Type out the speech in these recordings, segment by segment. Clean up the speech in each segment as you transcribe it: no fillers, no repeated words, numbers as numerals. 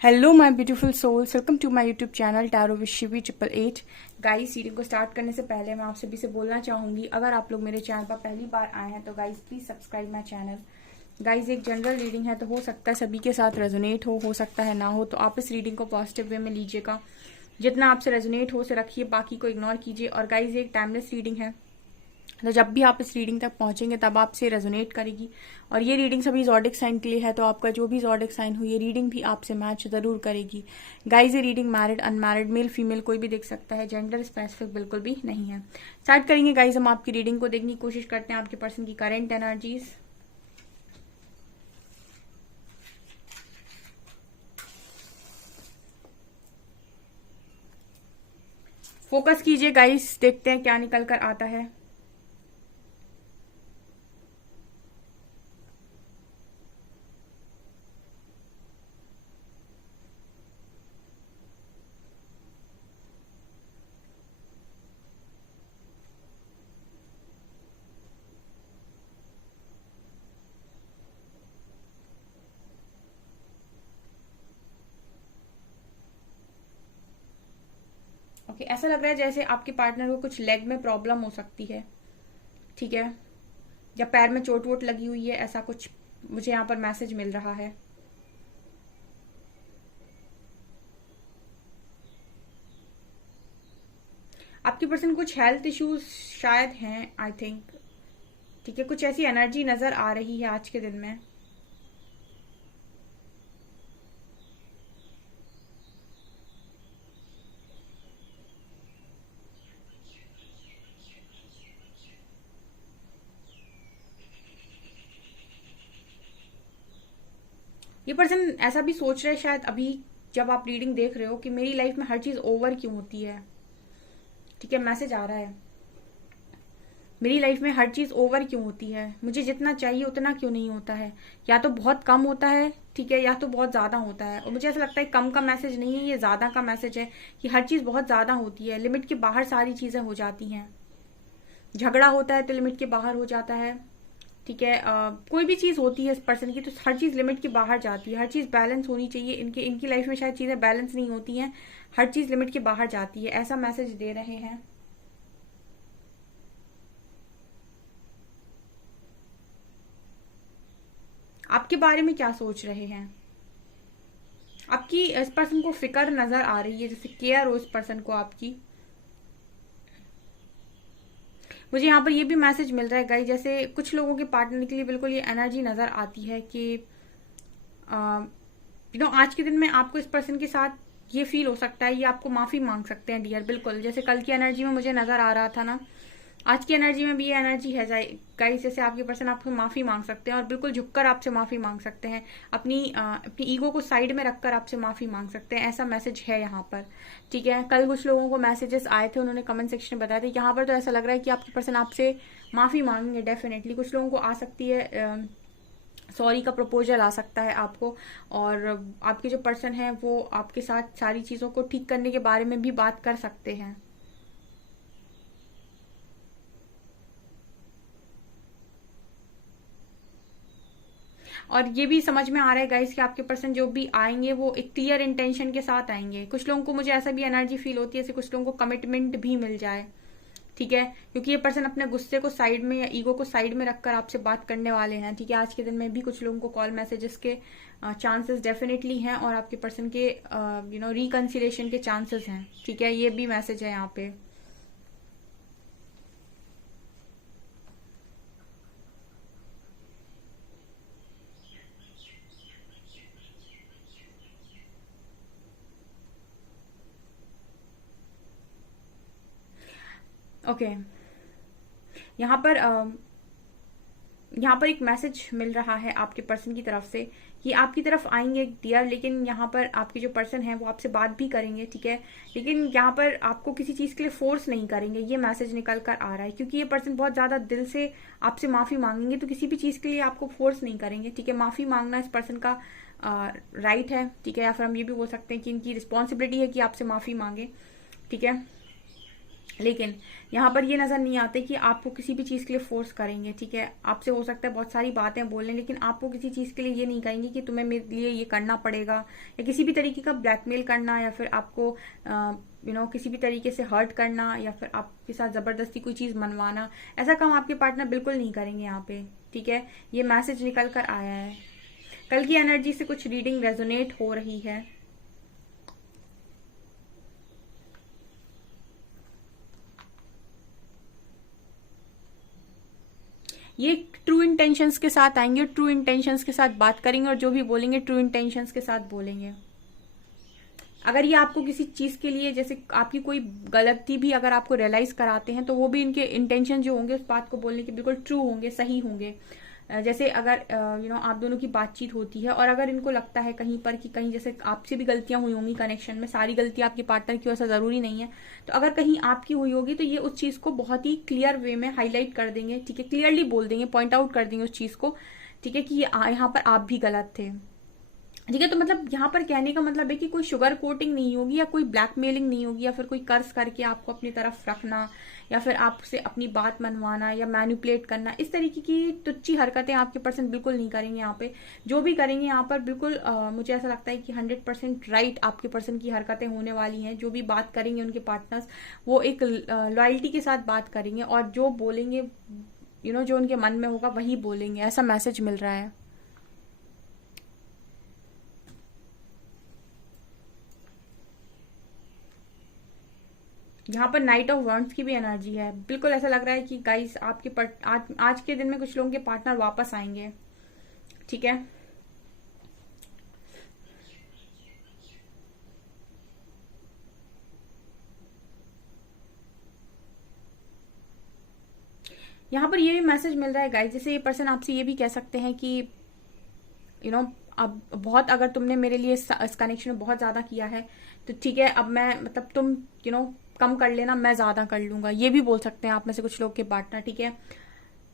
Hello my beautiful souls, welcome to my YouTube channel tarot with Shivi 888। Guys, reading को start करने से पहले मैं आप सभी से बोलना चाहूंगी, अगर आप लोग मेरे चैनल पर पहली बार आए हैं तो guys please subscribe my channel. Guys, एक जनरल रीडिंग है तो हो सकता है सभी के साथ रेजोनेट हो सकता है ना हो, तो आप इस रीडिंग को पॉजिटिव वे में लीजिएगा। जितना आपसे रेजोनेट हो उसे रखिए, बाकी को इग्नोर कीजिए। और गाइस, ये एक टाइमलेस रीडिंग है, तो जब भी आप इस रीडिंग तक पहुंचेंगे तब आपसे रेजोनेट करेगी। और ये रीडिंग सभी ज़ोडिक साइन के लिए है, तो आपका जो भी ज़ोडिक साइन हो ये रीडिंग भी आपसे मैच जरूर करेगी। गाइज, ये reading married unmarried male female कोई भी देख सकता है, जेंडर स्पेसिफिक बिल्कुल भी नहीं है। स्टार्ट करेंगे गाइज, हम आपकी रीडिंग को देखने की कोशिश करते हैं आपके पर्सन की करेंट एनर्जीज। फोकस कीजिए गाइस, देखते हैं क्या निकल कर आता है। ओके, ऐसा लग रहा है जैसे आपके पार्टनर को कुछ लेग में प्रॉब्लम हो सकती है, ठीक है, या पैर में चोट वोट लगी हुई है, ऐसा कुछ मुझे यहाँ पर मैसेज मिल रहा है। आपके पर्सन कुछ हेल्थ इश्यूज शायद हैं, आई थिंक, ठीक है, कुछ ऐसी एनर्जी नजर आ रही है आज के दिन में। ये पर्सन ऐसा भी सोच रहे हैं शायद अभी, जब आप रीडिंग देख रहे हो, कि मेरी लाइफ में हर चीज ओवर क्यों होती है। ठीक है, मैसेज आ रहा है, मेरी लाइफ में हर चीज ओवर क्यों होती है, मुझे जितना चाहिए उतना क्यों नहीं होता है। या तो बहुत कम होता है, ठीक है, या तो बहुत ज्यादा होता है। और मुझे ऐसा लगता है कम का मैसेज नहीं है, ये ज्यादा का मैसेज है कि हर चीज बहुत ज्यादा होती है, लिमिट के बाहर सारी चीजें हो जाती हैं। झगड़ा होता है तो लिमिट के बाहर हो जाता है, ठीक है। कोई भी चीज होती है इस पर्सन की तो हर चीज लिमिट के बाहर जाती है, हर चीज बैलेंस होनी चाहिए। इनकी लाइफ में शायद चीजें बैलेंस नहीं होती हैं, हर चीज लिमिट के बाहर जाती है, ऐसा मैसेज दे रहे हैं। आपके बारे में क्या सोच रहे हैं, आपकी इस पर्सन को फिक्र नजर आ रही है, जैसे केयर हो इस पर्सन को आपकी। मुझे यहाँ पर ये भी मैसेज मिल रहा है गाइस, जैसे कुछ लोगों के पार्टनर के लिए बिल्कुल ये एनर्जी नजर आती है कि आज के दिन में आपको इस पर्सन के साथ ये फील हो सकता है, ये आपको माफी मांग सकते हैं डियर, बिल्कुल जैसे कल की एनर्जी में मुझे नजर आ रहा था ना, आज की एनर्जी में भी ये एनर्जी है गाइस, जैसे आपके पर्सन आपको माफी मांग सकते हैं और बिल्कुल झुककर आपसे माफी मांग सकते हैं, अपनी ईगो को साइड में रखकर आपसे माफी मांग सकते हैं, ऐसा मैसेज है यहाँ पर। ठीक है, कल कुछ लोगों को मैसेजेस आए थे, उन्होंने कमेंट सेक्शन में बताया था, यहाँ पर तो ऐसा लग रहा है कि आपके पर्सन आपसे माफी मांगेंगे डेफिनेटली। कुछ लोगों को आ सकती है सॉरी का प्रपोजल आ सकता है आपको, और आपके जो पर्सन है वो आपके साथ सारी चीजों को ठीक करने के बारे में भी बात कर सकते हैं। और ये भी समझ में आ रहा है गाइस कि आपके पर्सन जो भी आएंगे वो एक क्लियर इंटेंशन के साथ आएंगे। कुछ लोगों को मुझे ऐसा भी एनर्जी फील होती है जैसे कुछ लोगों को कमिटमेंट भी मिल जाए, ठीक है, क्योंकि ये पर्सन अपने गुस्से को साइड में या ईगो को साइड में रखकर आपसे बात करने वाले हैं। ठीक है, आज के दिन में भी कुछ लोगों को कॉल मैसेजेस के चांसेस डेफिनेटली हैं, और आपके पर्सन के रिकंसिलेशन के चांसेस हैं। ठीक है, ये भी मैसेज है यहाँ पे। ओके, यहाँ पर एक मैसेज मिल रहा है आपके पर्सन की तरफ से कि आपकी तरफ आएंगे डियर, लेकिन यहाँ पर आपके जो पर्सन है वो आपसे बात भी करेंगे, ठीक है, लेकिन यहाँ पर आपको किसी चीज के लिए फोर्स नहीं करेंगे, ये मैसेज निकल कर आ रहा है, क्योंकि ये पर्सन बहुत ज्यादा दिल से आपसे माफी मांगेंगे, तो किसी भी चीज के लिए आपको फोर्स नहीं करेंगे। ठीक है, माफी मांगना इस पर्सन का राइट है, ठीक है, या फिर हम ये भी बोल सकते हैं कि इनकी रिस्पॉन्सिबिलिटी है कि आपसे माफी मांगे। ठीक है, लेकिन यहाँ पर ये नजर नहीं आते कि आपको किसी भी चीज के लिए फोर्स करेंगे। ठीक है, आपसे हो सकता है बहुत सारी बातें बोल लें, लेकिन आपको किसी चीज के लिए ये नहीं कहेंगे कि तुम्हें मेरे लिए ये करना पड़ेगा, या किसी भी तरीके का ब्लैकमेल करना, या फिर आपको किसी भी तरीके से हर्ट करना, या फिर आपके साथ जबरदस्ती कोई चीज मनवाना। ऐसा काम आपके पार्टनर बिल्कुल नहीं करेंगे यहाँ पे। ठीक है, ये मैसेज निकल कर आया है। कल की एनर्जी से कुछ रीडिंग रेजोनेट हो रही है। ये ट्रू इंटेंशंस के साथ आएंगे, ट्रू इंटेंशंस के साथ बात करेंगे, और जो भी बोलेंगे ट्रू इंटेंशंस के साथ बोलेंगे। अगर ये आपको किसी चीज के लिए, जैसे आपकी कोई गलती भी अगर आपको रियलाइज कराते हैं, तो वो भी इनके इंटेंशन जो होंगे उस बात को बोलने के बिल्कुल ट्रू होंगे, सही होंगे। जैसे अगर आप दोनों की बातचीत होती है, और अगर इनको लगता है कहीं पर कि कहीं जैसे आपसे भी गलतियां हुई होंगी कनेक्शन में, सारी गलती आपके पार्टनर की, ऐसा जरूरी नहीं है, तो अगर कहीं आपकी हुई होगी तो ये उस चीज को बहुत ही क्लियर वे में हाईलाइट कर देंगे। ठीक है, क्लियरली बोल देंगे, पॉइंट आउट कर देंगे उस चीज को। ठीक है, कि यहाँ पर आप भी गलत थे। ठीक है, तो मतलब यहाँ पर कहने का मतलब है कि कोई शुगर कोटिंग नहीं होगी, या कोई ब्लैकमेलिंग नहीं होगी, या फिर कोई कर्ज करके आपको अपनी तरफ रखना, या फिर आपसे अपनी बात मनवाना, या मैनिपुलेट करना। इस तरीके की तुच्छी हरकतें आपके पर्सन बिल्कुल नहीं करेंगे यहाँ पे। जो भी करेंगे यहाँ पर बिल्कुल मुझे ऐसा लगता है कि 100% राइट आपके पर्सन की हरकतें होने वाली हैं। जो भी बात करेंगे उनके पार्टनर्स, वो एक लॉयल्टी के साथ बात करेंगे, और जो बोलेंगे जो उनके मन में होगा वही बोलेंगे। ऐसा मैसेज मिल रहा है। यहाँ पर नाइट ऑफ वॉन्ड्स की भी एनर्जी है। बिल्कुल ऐसा लग रहा है कि गाइस आपके आज के दिन में कुछ लोगों के पार्टनर वापस आएंगे। ठीक है, यहाँ पर ये भी मैसेज मिल रहा है गाइस, जैसे ये पर्सन आपसे ये भी कह सकते हैं कि अब बहुत, अगर तुमने मेरे लिए इस कनेक्शन में बहुत ज्यादा किया है, तो ठीक है, अब मैं मतलब तुम कम कर लेना, मैं ज्यादा कर लूंगा। ये भी बोल सकते हैं आप में से कुछ लोग के पार्टनर। ठीक है,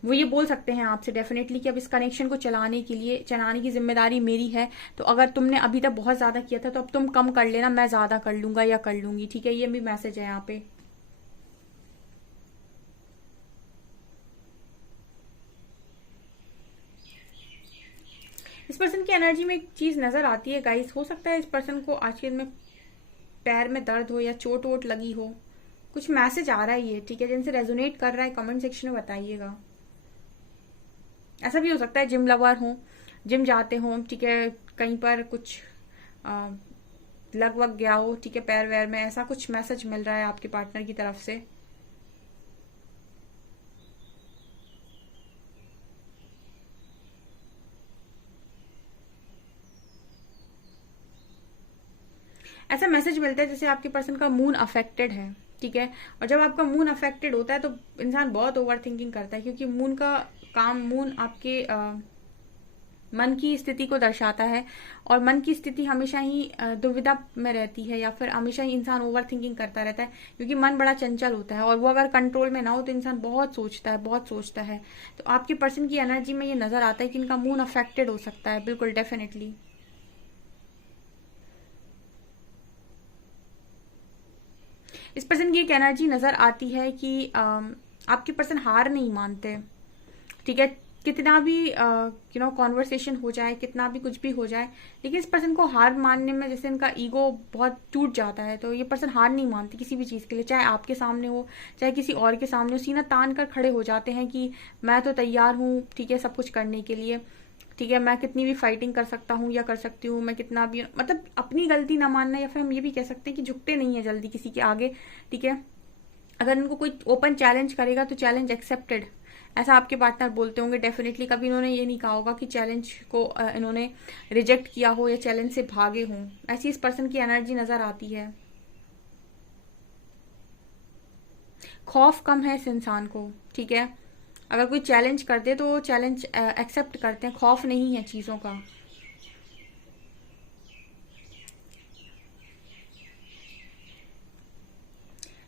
वो ये बोल सकते हैं आपसे डेफिनेटली कि अब इस कनेक्शन को चलाने की जिम्मेदारी मेरी है। तो अगर तुमने अभी तक बहुत ज्यादा किया था, तो अब तुम कम कर लेना, मैं ज्यादा कर लूंगा या कर लूंगी। ठीक है, ये भी मैसेज है यहाँ पे। इस पर्सन की एनर्जी में एक चीज नजर आती है गाइस, हो सकता है इस पर्सन को आज के दिन में पैर में दर्द हो, या चोट वोट लगी हो। कुछ मैसेज आ रहा है ये। ठीक है, जिनसे रेजोनेट कर रहा है कमेंट सेक्शन में बताइएगा। ऐसा भी हो सकता है जिम लवर हो, जिम जाते हो। ठीक है, कहीं पर कुछ लग वग गया हो, ठीक है, पैर वैर में, ऐसा कुछ मैसेज मिल रहा है आपके पार्टनर की तरफ से। ऐसा मैसेज मिलता है जैसे आपके पर्सन का मून अफेक्टेड है। ठीक है, और जब आपका मून अफेक्टेड होता है तो इंसान बहुत ओवर थिंकिंग करता है, क्योंकि मून आपके मन की स्थिति को दर्शाता है, और मन की स्थिति हमेशा ही दुविधा में रहती है, या फिर हमेशा ही इंसान ओवर थिंकिंग करता रहता है, क्योंकि मन बड़ा चंचल होता है, और वो अगर कंट्रोल में ना हो तो इंसान बहुत सोचता है, बहुत सोचता है। तो आपके पर्सन की एनर्जी में ये नजर आता है कि इनका मून अफेक्टेड हो सकता है, बिल्कुल डेफिनेटली। इस पर्सन की एक एनर्जी नजर आती है कि आपके पर्सन हार नहीं मानते। ठीक है, कितना भी कॉन्वर्सेशन हो जाए, कितना भी कुछ भी हो जाए, लेकिन इस पर्सन को हार मानने में जैसे इनका ईगो बहुत टूट जाता है। तो ये पर्सन हार नहीं मानते किसी भी चीज के लिए, चाहे आपके सामने हो चाहे किसी और के सामने हो, सीना तान कर खड़े हो जाते हैं कि मैं तो तैयार हूँ, ठीक है, सब कुछ करने के लिए। ठीक है, मैं कितनी भी फाइटिंग कर सकता हूँ या कर सकती हूँ, मैं कितना भी, मतलब अपनी गलती ना मानना, या फिर हम ये भी कह सकते हैं कि झुकते नहीं है जल्दी किसी के आगे। ठीक है, अगर इनको कोई ओपन चैलेंज करेगा तो चैलेंज एक्सेप्टेड, ऐसा आपके पार्टनर बोलते होंगे डेफिनेटली। कभी इन्होंने ये नहीं कहा होगा कि चैलेंज को इन्होंने रिजेक्ट किया हो या चैलेंज से भागे हों। ऐसी इस पर्सन की एनर्जी नजर आती है। खौफ कम है इस इंसान को। ठीक है, अगर कोई चैलेंज कर दे तो चैलेंज एक्सेप्ट करते हैं, खौफ नहीं है चीजों का।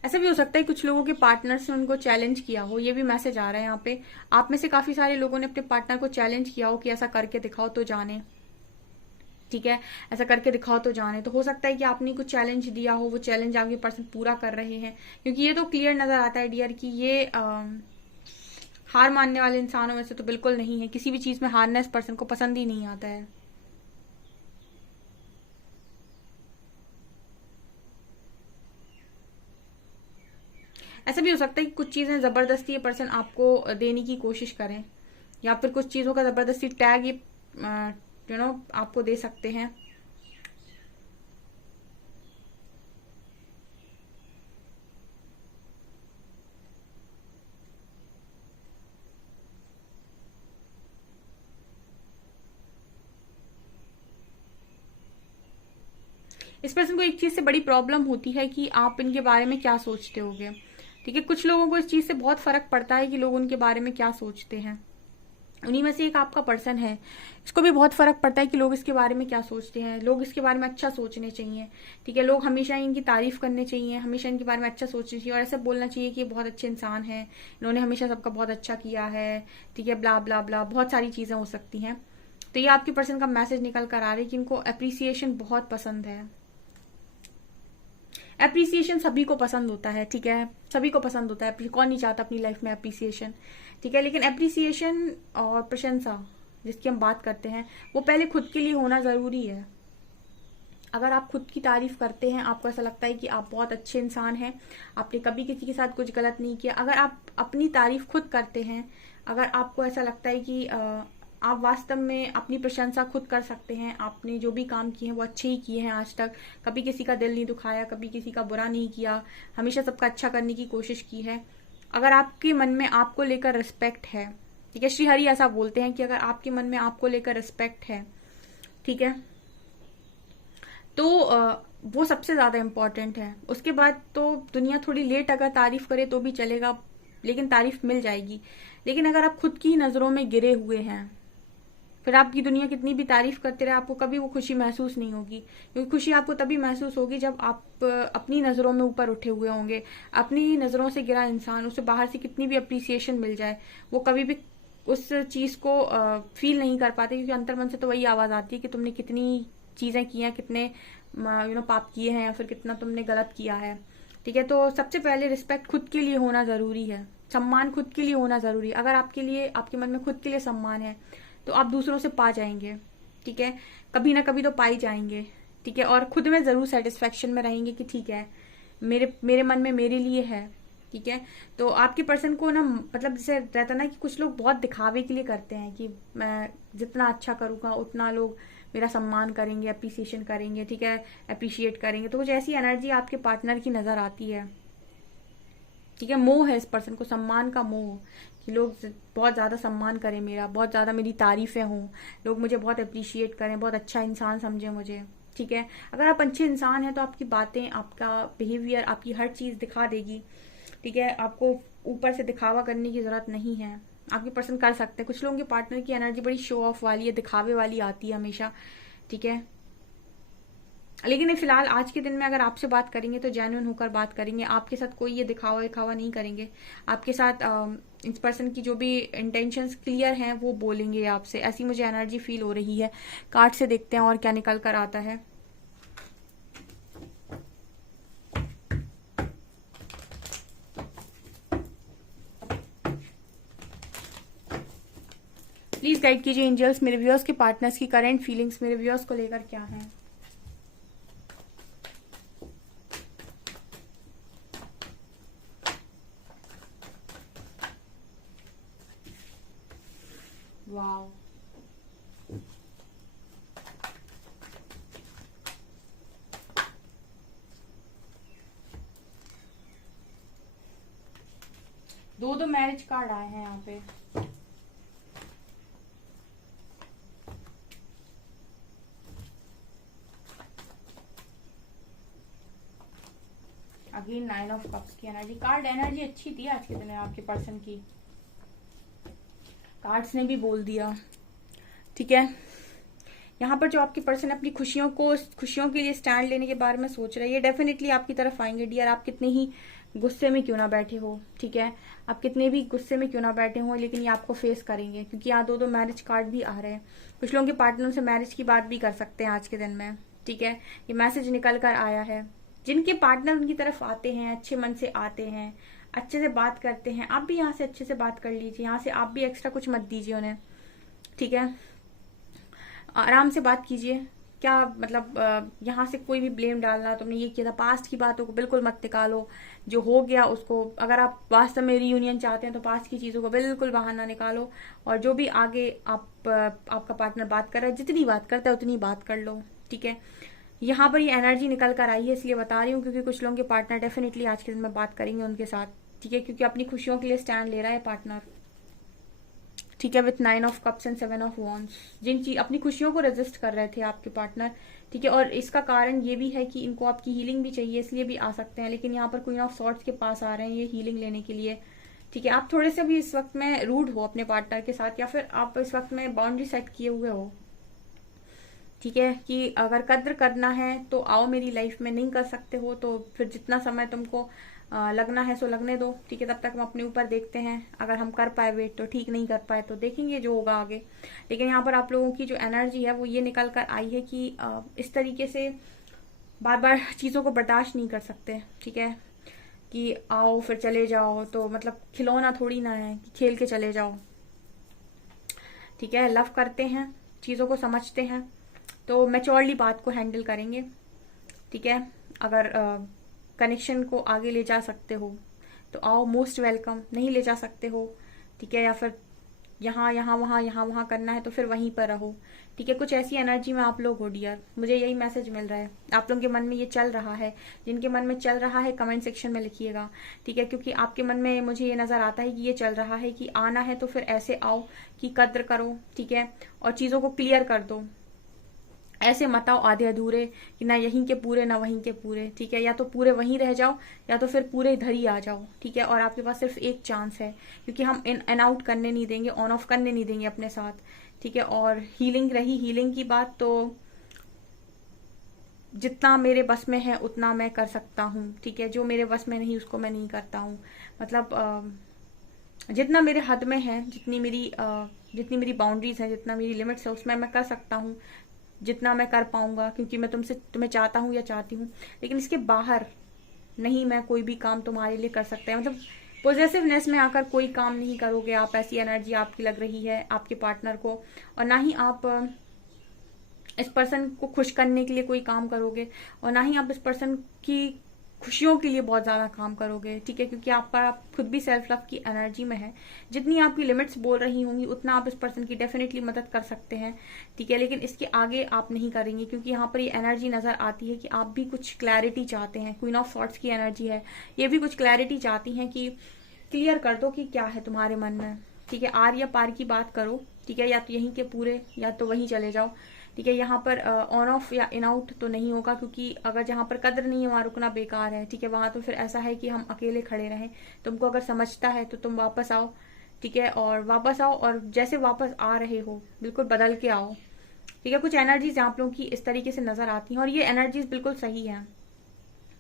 ऐसा भी हो सकता है कुछ लोगों के पार्टनर्स ने उनको चैलेंज किया हो, ये भी मैसेज आ रहा है यहाँ पे। आप में से काफी सारे लोगों ने अपने पार्टनर को चैलेंज किया हो कि ऐसा करके दिखाओ तो जाने। ठीक है, ऐसा करके दिखाओ तो जाने। तो हो सकता है कि आपने कुछ चैलेंज दिया हो, वो चैलेंज आपके पर्सन पूरा कर रहे हैं, क्योंकि ये तो क्लियर नजर आता है डियर कि ये हार मानने वाले इंसानों में से तो बिल्कुल नहीं है। किसी भी चीज में हारना इस पर्सन को पसंद ही नहीं आता है। ऐसा भी हो सकता है कि कुछ चीजें जबरदस्ती ये पर्सन आपको देने की कोशिश करें, या फिर कुछ चीजों का जबरदस्ती टैग ये आपको दे सकते हैं। इस पर्सन को एक चीज से बड़ी प्रॉब्लम होती है कि आप इनके बारे में क्या सोचते होगे। ठीक है, कुछ लोगों को इस चीज से बहुत फर्क पड़ता है कि लोग उनके बारे में क्या सोचते हैं। उन्हीं में से एक आपका पर्सन है, इसको भी बहुत फर्क पड़ता है कि लोग इसके बारे में क्या सोचते हैं। लोग इसके बारे में अच्छा सोचने चाहिए। ठीक है, लोग हमेशा इनकी तारीफ करने चाहिए, हमेशा इनके बारे में अच्छा सोचना चाहिए और ऐसा बोलना चाहिए कि ये बहुत अच्छे इंसान हैं, इन्होंने हमेशा सबका बहुत अच्छा किया है। ठीक है, ब्ला ब्ला ब्ला, बहुत सारी चीजें हो सकती हैं। तो ये आपके पर्सन का मैसेज निकल कर आ रहा है कि इनको अप्रिसिएशन बहुत पसंद है। अप्रिसिएशन सभी को पसंद होता है। ठीक है, सभी को पसंद होता है, कौन नहीं चाहता अपनी लाइफ में अप्रिसिएशन। ठीक है, लेकिन अप्रिसिएशन और प्रशंसा जिसकी हम बात करते हैं वो पहले खुद के लिए होना जरूरी है। अगर आप खुद की तारीफ करते हैं, आपको ऐसा लगता है कि आप बहुत अच्छे इंसान हैं, आपने कभी किसी के साथ कुछ गलत नहीं किया, अगर आप अपनी तारीफ खुद करते हैं, अगर आपको ऐसा लगता है कि आप वास्तव में अपनी प्रशंसा खुद कर सकते हैं, आपने जो भी काम किए हैं वो अच्छे ही किए हैं आज तक, कभी किसी का दिल नहीं दुखाया, कभी किसी का बुरा नहीं किया, हमेशा सबका अच्छा करने की कोशिश की है, अगर आपके मन में आपको लेकर रिस्पेक्ट है। ठीक है, श्री हरि ऐसा बोलते हैं कि अगर आपके मन में आपको लेकर रिस्पेक्ट है, ठीक है, तो वो सबसे ज्यादा इम्पोर्टेंट है। उसके बाद तो दुनिया थोड़ी लेट अगर तारीफ करे तो भी चलेगा, लेकिन तारीफ मिल जाएगी। लेकिन अगर आप खुद की नजरों में गिरे हुए हैं, फिर आपकी दुनिया कितनी भी तारीफ करते रहे, आपको कभी वो खुशी महसूस नहीं होगी। क्योंकि खुशी आपको तभी महसूस होगी जब आप अपनी नजरों में ऊपर उठे हुए होंगे। अपनी नजरों से गिरा इंसान, उसे बाहर से कितनी भी अप्रिसिएशन मिल जाए, वो कभी भी उस चीज को फील नहीं कर पाते, क्योंकि अंतर्मन से तो वही आवाज आती है कि तुमने कितनी चीजें की हैं, कितने पाप किए हैं, या फिर कितना तुमने गलत किया है। ठीक है, तो सबसे पहले रिस्पेक्ट खुद के लिए होना जरूरी है, सम्मान खुद के लिए होना जरूरी है। अगर आपके लिए, आपके मन में खुद के लिए सम्मान है तो आप दूसरों से पा जाएंगे। ठीक है, कभी ना कभी तो पा ही जाएंगे। ठीक है, और खुद में जरूर सेटिस्फेक्शन में रहेंगे कि ठीक है, मेरे मन में मेरे लिए है। ठीक है, तो आपके पर्सन को ना, मतलब जैसे रहता ना कि कुछ लोग बहुत दिखावे के लिए करते हैं कि मैं जितना अच्छा करूंगा उतना लोग मेरा सम्मान करेंगे, अप्रिसिएशन करेंगे। ठीक है, अप्रिशिएट करेंगे। तो कुछ ऐसी एनर्जी आपके पार्टनर की नजर आती है। ठीक है, मोह है इस पर्सन को, सम्मान का मोह, कि लोग बहुत ज्यादा सम्मान करें मेरा, बहुत ज्यादा मेरी तारीफें हों, लोग मुझे बहुत अप्रिशिएट करें, बहुत अच्छा इंसान समझे मुझे। ठीक है, अगर आप अच्छे इंसान हैं तो आपकी बातें, आपका बिहेवियर, आपकी हर चीज दिखा देगी। ठीक है, आपको ऊपर से दिखावा करने की जरूरत नहीं है, आपके पर्सन कर सकते हैं। कुछ लोगों के पार्टनर की एनर्जी बड़ी शो ऑफ वाली है, दिखावे वाली आती है हमेशा। ठीक है, लेकिन फिलहाल आज के दिन में अगर आपसे बात करेंगे तो जेन्युइन होकर बात करेंगे, आपके साथ कोई ये दिखावा दिखावा नहीं करेंगे। आपके साथ इस पर्सन की जो भी इंटेंशंस क्लियर हैं वो बोलेंगे आपसे, ऐसी मुझे एनर्जी फील हो रही है। कार्ड से देखते हैं और क्या निकल कर आता है। प्लीज गाइड कीजिए एंजल्स, मेरे व्यूअर्स के पार्टनर्स की करंट फीलिंग्स मेरे व्यूअर्स को लेकर क्या है। वाओ, दो मैरिज कार्ड आए हैं यहाँ पे। अगेन 9 ऑफ कप्स की एनर्जी। कार्ड एनर्जी अच्छी थी आज के दिन में आपके पर्सन की, कार्ड्स ने भी बोल दिया। ठीक है, यहाँ पर जो आपके पर्सन अपनी खुशियों के लिए स्टैंड लेने के बारे में सोच रहे हैं, ये डेफिनेटली आपकी तरफ आएंगे डियर। आप कितने ही गुस्से में क्यों ना बैठे हो, ठीक है, आप कितने भी गुस्से में क्यों ना बैठे हो, लेकिन ये आपको फेस करेंगे, क्योंकि यहाँ दो मैरिज कार्ड भी आ रहे हैं। कुछ लोगों के पार्टनर से मैरिज की बात भी कर सकते हैं आज के दिन में, ठीक है, ये मैसेज निकल कर आया है। जिनके पार्टनर उनकी तरफ आते हैं, अच्छे मन से आते हैं, अच्छे से बात करते हैं, आप भी यहाँ से अच्छे से बात कर लीजिए, यहाँ से आप भी एक्स्ट्रा कुछ मत दीजिए उन्हें, ठीक है, आराम से बात कीजिए। क्या मतलब यहाँ से कोई भी ब्लेम डालना, तुमने ये किया था, पास्ट की बातों को बिल्कुल मत निकालो। जो हो गया उसको, अगर आप वास्तव में रीयूनियन चाहते हैं तो पास्ट की चीज़ों को बिल्कुल बाहर ना निकालो। और जो भी आगे आपका पार्टनर बात कर रहा है, जितनी बात करता है उतनी बात कर लो, ठीक है। यहाँ पर ये एनर्जी निकल कर आई है, इसलिए बता रही हूँ, क्योंकि कुछ लोगों के पार्टनर डेफिनेटली आज के दिन में बात करेंगे उनके साथ, ठीक है, क्योंकि अपनी खुशियों के लिए स्टैंड ले रहा है पार्टनर, ठीक है, with 9 of cups and 7 of wands. जिन चीज अपनी खुशियों को रेजिस्ट कर रहे थे आपके पार्टनर, ठीक है, और इसका कारण ये भी है कि इनको आपकी हीलिंग भी चाहिए, इसलिए भी आ सकते हैं, लेकिन यहाँ पर क्वीन ऑफ सॉर्ड्स के पास आ रहे हैं ये हीलिंग लेने के लिए, ठीक है। आप थोड़े से भी इस वक्त में रूड हो अपने पार्टनर के साथ, या फिर आप इस वक्त में बाउंड्री सेट किए हुए हो, ठीक है, कि अगर कद्र करना है तो आओ मेरी लाइफ में, नहीं कर सकते हो तो फिर जितना समय तुमको लगना है सो लगने दो, ठीक है, तब तक हम अपने ऊपर देखते हैं, अगर हम कर पाए वेट तो ठीक, नहीं कर पाए तो देखेंगे जो होगा आगे। लेकिन यहाँ पर आप लोगों की जो एनर्जी है वो ये निकल कर आई है कि इस तरीके से बार बार चीज़ों को बर्दाश्त नहीं कर सकते, ठीक है, कि आओ फिर चले जाओ, तो मतलब खिलौना थोड़ी ना है कि खेल के चले जाओ, ठीक है। लव करते हैं, चीज़ों को समझते हैं, तो मैच्योरली बात को हैंडल करेंगे, ठीक है। अगर कनेक्शन को आगे ले जा सकते हो तो आओ, मोस्ट वेलकम। नहीं ले जा सकते हो, ठीक है, या फिर यहाँ वहाँ करना है तो फिर वहीं पर रहो, ठीक है। कुछ ऐसी एनर्जी में आप लोग हो डियर, मुझे यही मैसेज मिल रहा है, आप लोगों के मन में ये चल रहा है। जिनके मन में चल रहा है कमेंट सेक्शन में लिखिएगा, ठीक है, क्योंकि आपके मन में मुझे ये नजर आता है कि ये चल रहा है कि आना है तो फिर ऐसे आओ कि कद्र करो, ठीक है, और चीजों को क्लियर कर दो। ऐसे मत आओ आधे अधूरे कि ना यहीं के पूरे ना वहीं के पूरे, ठीक है, या तो पूरे वहीं रह जाओ या तो फिर पूरे इधर ही आ जाओ, ठीक है। और आपके पास सिर्फ एक चांस है, क्योंकि हम इन एंड आउट करने नहीं देंगे, ऑन ऑफ करने नहीं देंगे अपने साथ, ठीक है। और हीलिंग रही, हीलिंग की बात, तो जितना मेरे बस में है उतना मैं कर सकता हूँ, ठीक है, जो मेरे बस में नहीं उसको मैं नहीं करता हूँ। मतलब जितना मेरे हद में है, जितनी मेरी बाउंड्रीज है, जितना मेरी लिमिट्स है, उसमें मैं कर सकता हूँ जितना मैं कर पाऊंगा, क्योंकि मैं तुम्हें चाहता हूँ या चाहती हूँ, लेकिन इसके बाहर नहीं मैं कोई भी काम तुम्हारे लिए कर सकता है। मतलब पॉजिटिवनेस में आकर कोई काम नहीं करोगे आप, ऐसी एनर्जी आपकी लग रही है आपके पार्टनर को, और ना ही आप इस पर्सन को खुश करने के लिए कोई काम करोगे, और ना ही आप इस पर्सन की खुशियों के लिए बहुत ज्यादा काम करोगे, ठीक है, क्योंकि आप खुद भी सेल्फ लव की एनर्जी में है। जितनी आपकी लिमिट्स बोल रही होंगी उतना आप इस पर्सन की डेफिनेटली मदद कर सकते हैं, ठीक है, लेकिन इसके आगे आप नहीं करेंगे, क्योंकि यहाँ पर ये एनर्जी नजर आती है कि आप भी कुछ क्लैरिटी चाहते हैं। क्वीन ऑफ सॉर्ड्स की एनर्जी है, ये भी कुछ क्लैरिटी चाहती है कि क्लियर कर दो कि क्या है तुम्हारे मन में, ठीक है। आर या पार की बात करो, ठीक है, या तो यहीं के पूरे या तो वहीं चले जाओ, ठीक है। यहाँ पर ऑन ऑफ या इन आउट तो नहीं होगा, क्योंकि अगर जहाँ पर कद्र नहीं है वहां रुकना बेकार है, ठीक है। वहां तो फिर ऐसा है कि हम अकेले खड़े रहें। तुमको अगर समझता है तो तुम वापस आओ, ठीक है, और वापस आओ, और जैसे वापस आ रहे हो बिल्कुल बदल के आओ, ठीक है। कुछ एनर्जीज आप लोगों की इस तरीके से नजर आती हैं, और ये एनर्जीज बिल्कुल सही है,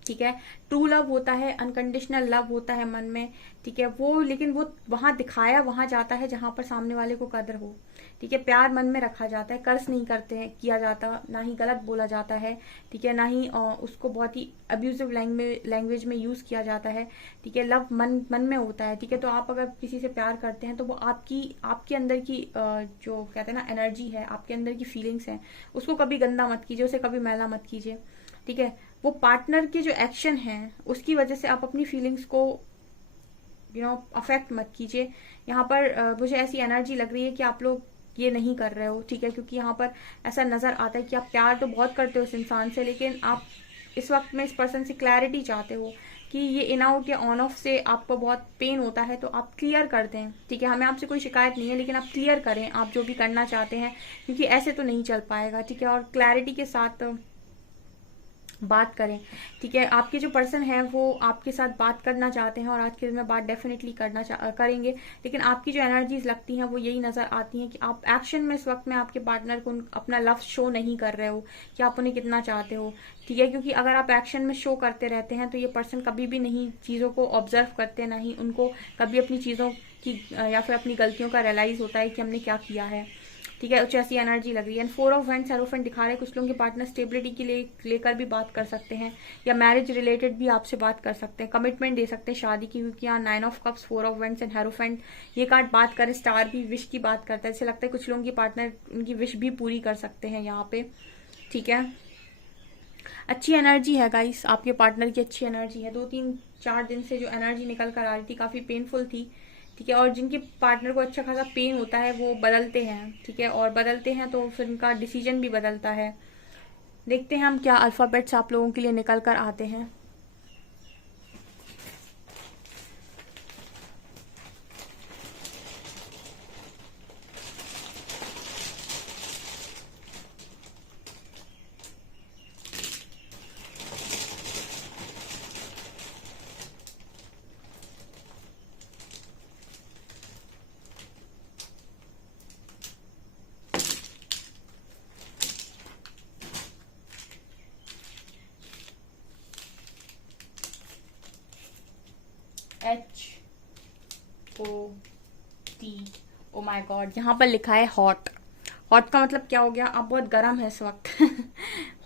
ठीक है। ट्रू लव होता है, अनकंडीशनल लव होता है मन में, ठीक है, वो लेकिन वो वहां दिखाया वहां जाता है जहां पर सामने वाले को कदर हो, ठीक है। प्यार मन में रखा जाता है, कर्ज नहीं करते हैं किया जाता, ना ही गलत बोला जाता है, ठीक है, ना ही उसको बहुत ही अब्यूजिव लैंग्वेज में यूज किया जाता है, ठीक है। लव मन में होता है, ठीक है। तो आप अगर किसी से प्यार करते हैं तो वो आपके अंदर की जो कहते हैं ना एनर्जी है, आपके अंदर की फीलिंग्स हैं, उसको कभी गंदा मत कीजिए, उसे कभी मैला मत कीजिए, ठीक है। वो पार्टनर के जो एक्शन है उसकी वजह से आप अपनी फीलिंग्स को अफेक्ट मत कीजिए। यहाँ पर मुझे ऐसी एनर्जी लग रही है कि आप लोग ये नहीं कर रहे हो, ठीक है, क्योंकि यहाँ पर ऐसा नजर आता है कि आप प्यार तो बहुत करते हो इस इंसान से, लेकिन आप इस वक्त में इस पर्सन से क्लैरिटी चाहते हो कि ये इन आउट या ऑन ऑफ से आपको बहुत पेन होता है, तो आप क्लियर कर दें, ठीक है। हमें आपसे कोई शिकायत नहीं है, लेकिन आप क्लियर करें आप जो भी करना चाहते हैं, क्योंकि ऐसे तो नहीं चल पाएगा, ठीक है। और क्लैरिटी के साथ बात करें, ठीक है। आपके जो पर्सन है वो आपके साथ बात करना चाहते हैं और आज के दिन में बात डेफिनेटली करेंगे, लेकिन आपकी जो एनर्जीज लगती हैं वो यही नजर आती हैं कि आप एक्शन में इस वक्त में आपके पार्टनर को अपना लव शो नहीं कर रहे हो कि आप उन्हें कितना चाहते हो, ठीक है। क्योंकि अगर आप एक्शन में शो करते रहते हैं तो ये पर्सन कभी भी नहीं चीज़ों को ऑब्जर्व करते, ना ही उनको कभी अपनी चीज़ों की या फिर अपनी गलतियों का रियलाइज होता है कि हमने क्या किया है, ठीक है। कुछ ऐसी एनर्जी लग रही है। 4 ऑफ वैंड्स हेरोफेंट दिखा रहे हैं, कुछ लोगों के पार्टनर स्टेबिलिटी के लिए लेकर भी बात कर सकते हैं या मैरिज रिलेटेड भी आपसे बात कर सकते हैं, कमिटमेंट दे सकते हैं शादी की, क्योंकि यहाँ 9 of cups, 4 of wands and hierophant ये कार्ड बात करें, स्टार भी विश की बात करता है। ऐसे लगता है कुछ लोगों की पार्टनर उनकी विश भी पूरी कर सकते हैं यहाँ पे, ठीक है। अच्छी एनर्जी है गाइस, आपके पार्टनर की अच्छी एनर्जी है। 2-3-4 दिन से जो एनर्जी निकल कर आ रही थी काफी पेनफुल थी, ठीक है। और जिनके पार्टनर को अच्छा खासा पेन होता है वो बदलते हैं, ठीक है। और बदलते हैं तो फिर उनका डिसीजन भी बदलता है। देखते हैं हम क्या अल्फाबेट्स आप लोगों के लिए निकल कर आते हैं। HOT, ओ माय गॉड, यहाँ पर लिखा है हॉट। हॉट का मतलब क्या हो गया? आप बहुत गर्म है इस वक्त।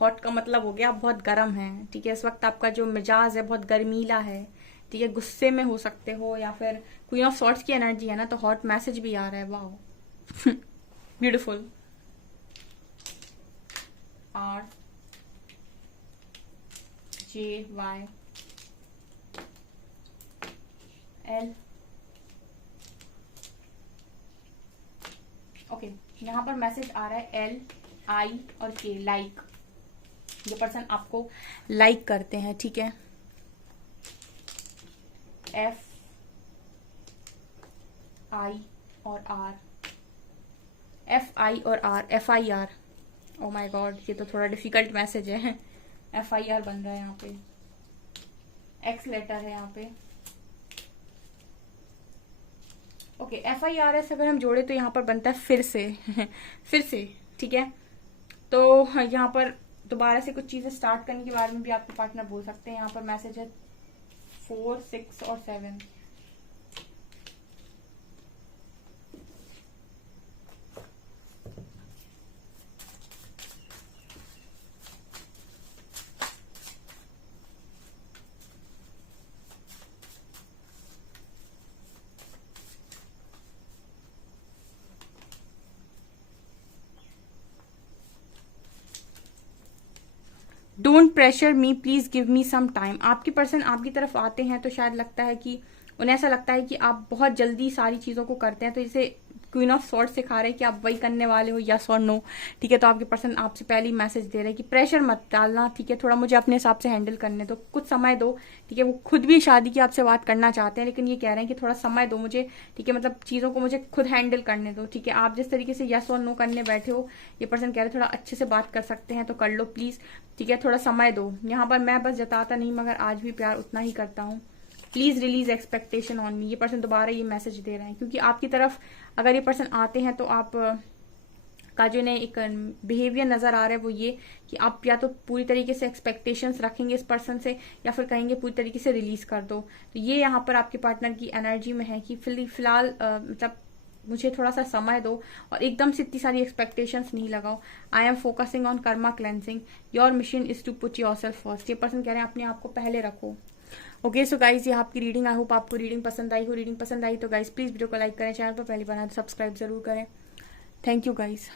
हॉट का मतलब हो गया आप बहुत गर्म हैं, ठीक है। इस वक्त आपका जो मिजाज है बहुत गर्मीला है, ठीक है। गुस्से में हो सकते हो या फिर क्वीन ऑफ सॉर्ट्स की एनर्जी है ना, तो हॉट मैसेज भी आ रहा है। Wow, beautiful. RJYL, okay. यहाँ पर मैसेज आ रहा है LI और K, लाइक। ये पर्सन आपको लाइक करते हैं, ठीक है। FI और R, FI और R, FIR, oh my God, ये तो थोड़ा डिफिकल्ट मैसेज है। FIR बन रहा है यहाँ पे, X लेटर है यहाँ पे, ओके। FIRS अगर हम जोड़े तो यहाँ पर बनता है फिर से। फिर से, ठीक है। तो यहाँ पर दोबारा से कुछ चीजें स्टार्ट करने के बारे में भी आपके पार्टनर बोल सकते हैं। यहाँ पर मैसेज है 4, 6 और 7। Don't pressure me, please give me some time. आपके पर्सन आपकी तरफ आते हैं तो शायद लगता है कि उन्हें ऐसा लगता है कि आप बहुत जल्दी सारी चीजों को करते हैं, तो जैसे क्वीन ऑफ सॉर्ड सिखा रहे हैं कि आप वही करने वाले हो, यस और नो, ठीक है। तो आपके पर्सन आपसे पहले ही मैसेज दे रहे हैं कि प्रेशर मत डालना, ठीक है। थोड़ा मुझे अपने हिसाब से हैंडल करने दो, कुछ समय दो, ठीक है। वो खुद भी शादी की आपसे बात करना चाहते हैं, लेकिन ये कह रहे हैं कि थोड़ा समय दो मुझे, ठीक है। मतलब चीजों को मुझे खुद हैंडल करने दो, ठीक है। आप जिस तरीके से यस और नो करने बैठे हो, ये पर्सन कह रहे हैं थोड़ा अच्छे से बात कर सकते हैं तो कर लो प्लीज, ठीक है। थोड़ा समय दो। यहाँ पर मैं बस जताता नहीं मगर आज भी प्यार उतना ही करता हूँ। Please release expectation on me. ये पर्सन दोबारा ये मैसेज दे रहे हैं क्योंकि आपकी तरफ अगर ये पर्सन आते हैं तो आप का जो इन्हें एक बिहेवियर नजर आ रहा है वो ये कि आप या तो पूरी तरीके से एक्सपेक्टेशंस रखेंगे इस पर्सन से या फिर कहेंगे पूरी तरीके से रिलीज कर दो। तो ये यहाँ पर आपके पार्टनर की एनर्जी में है कि फिलहाल मतलब मुझे थोड़ा सा समय दो और एकदम से इतनी सारी एक्सपेक्टेशंस नहीं लगाओ। I am focusing on karma cleansing, your mission is to put yourself first. ये पर्सन कह रहे हैं अपने आप को पहले रखो। ओके सो गाइज, ये आपकी रीडिंग, आई होप आपको रीडिंग पसंद आई हो। रीडिंग पसंद आई तो गाइज प्लीज वीडियो को लाइक करें, चैनल पर पहली बार आए तो सब्सक्राइब जरूर करें। Thank you guys.